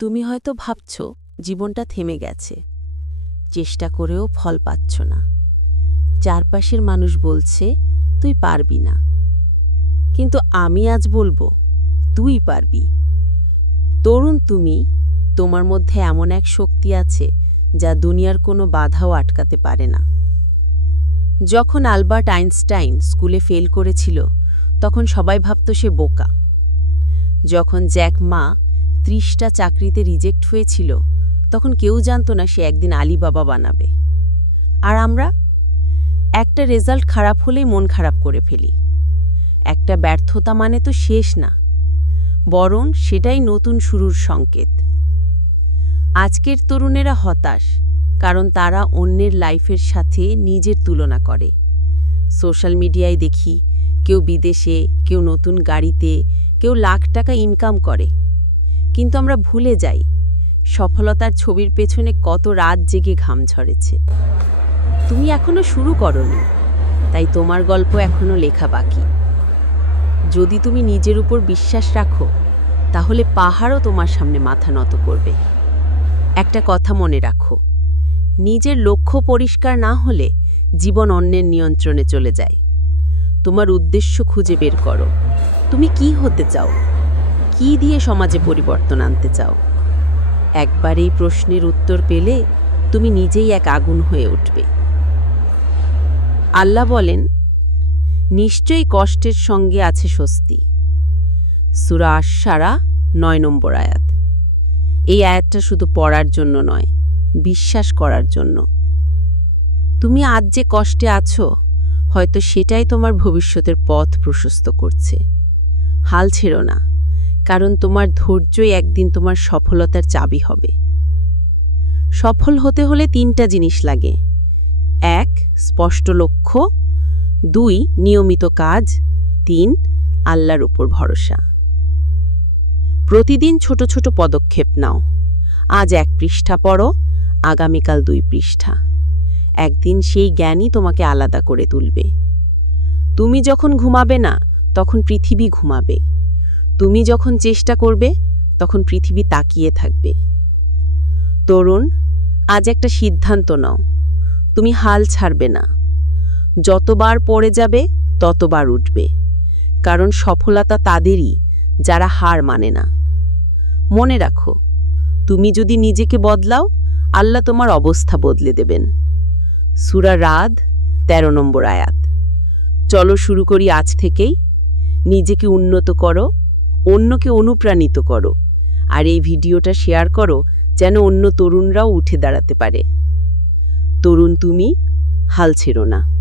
তুমি হয়তো ভাবছ, জীবনটা থেমে গেছে। চেষ্টা করেও ফল পাচ্ছ না। চারপাশের মানুষ বলছে, তুই পারবি না। কিন্তু আমি আজ বলব, তুই পারবি। তরুণ তুমি, তোমার মধ্যে এমন এক শক্তি আছে, যা দুনিয়ার কোনো বাধাও আটকাতে পারে না। যখন আলবার্ট আইনস্টাইন স্কুলে ফেল করেছিল, তখন সবাই ভাবত সে বোকা। যখন জ্যাক মা ত্রিশটা চাকরিতে রিজেক্ট হয়েছিল, তখন কেউ জানত না সে একদিন আলিবাবা বানাবে। আর আমরা? একটা রেজাল্ট খারাপ হলেই মন খারাপ করে ফেলি। একটা ব্যর্থতা মানে তো শেষ না, বরং সেটাই নতুন শুরুর সংকেত। আজকের তরুণেরা হতাশ, কারণ তারা অন্যের লাইফের সাথে নিজের তুলনা করে। সোশ্যাল মিডিয়ায় দেখি, কেউ বিদেশে, কেউ নতুন গাড়িতে, কেউ লাখ টাকা ইনকাম করে। কিন্তু আমরা ভুলে যাই। সফলতার ছবির পেছনে কত রাত জেগে ঘাম ঝরেছে। তুমি এখনও শুরু করনি, তাই তোমার গল্প এখনও লেখা বাকি। যদি তুমি নিজের উপর বিশ্বাস রাখো, তাহলে পাহাড়ও তোমার সামনে মাথা নত করবে। একটা কথা মনে রাখো, নিজের লক্ষ্য পরিষ্কার না হলে জীবন অন্যের নিয়ন্ত্রণে চলে যায়। তোমার উদ্দেশ্য খুঁজে বের করো। তুমি কি হতে চাও? কি দিয়ে সমাজে পরিবর্তন আনতে চাও? একবার এই প্রশ্নের উত্তর পেলে তুমি নিজেই এক আগুন হয়ে উঠবে। আল্লাহ বলেন, নিশ্চয়ই কষ্টের সঙ্গে আছে স্বস্তি। সুরা আশারা নয় নম্বর আয়াত। এই আয়াতটা শুধু পড়ার জন্য নয়, বিশ্বাস করার জন্য। তুমি আজ যে কষ্টে আছো, হয়তো সেটাই তোমার ভবিষ্যতের পথ প্রশস্ত করছে। হাল ছেড়ো না। কারণ তোমার ধৈর্যই একদিন তোমার সফলতার চাবি হবে। সফল হতে হলে তিনটা জিনিস লাগে। এক, স্পষ্ট লক্ষ্য। দুই, নিয়মিত কাজ। তিন, আল্লাহর উপর ভরসা। প্রতিদিন ছোট ছোট পদক্ষেপ নাও। আজ এক পৃষ্ঠা পড়ো, আগামীকাল দুই পৃষ্ঠা। একদিন সেই জ্ঞানই তোমাকে আলাদা করে তুলবে। তুমি যখন ঘুমাবে না, তখন পৃথিবী ঘুমাবে। তুমি যখন চেষ্টা করবে, তখন পৃথিবী তাকিয়ে থাকবে। তরুণ, আজ একটা সিদ্ধান্ত নাও। তুমি হাল ছাড়বে না। যতবার পড়ে যাবে, ততবার উঠবে। কারণ সফলতা তাদেরই, যারা হার মানে না। মনে রাখো, তুমি যদি নিজেকে বদলাও, আল্লাহ তোমার অবস্থা বদলে দেবেন। সুরা রাদ ১৩ নম্বর আয়াত। চলো শুরু করি আজ থেকেই। নিজেকে উন্নত করো অন্যকে অনুপ্রাণিত করো। আর এই ভিডিওটা শেয়ার করো যেন অন্য তরুণরাও উঠে দাঁড়াতে পারে। তরুণ তুমি, হাল ছেড়ো না।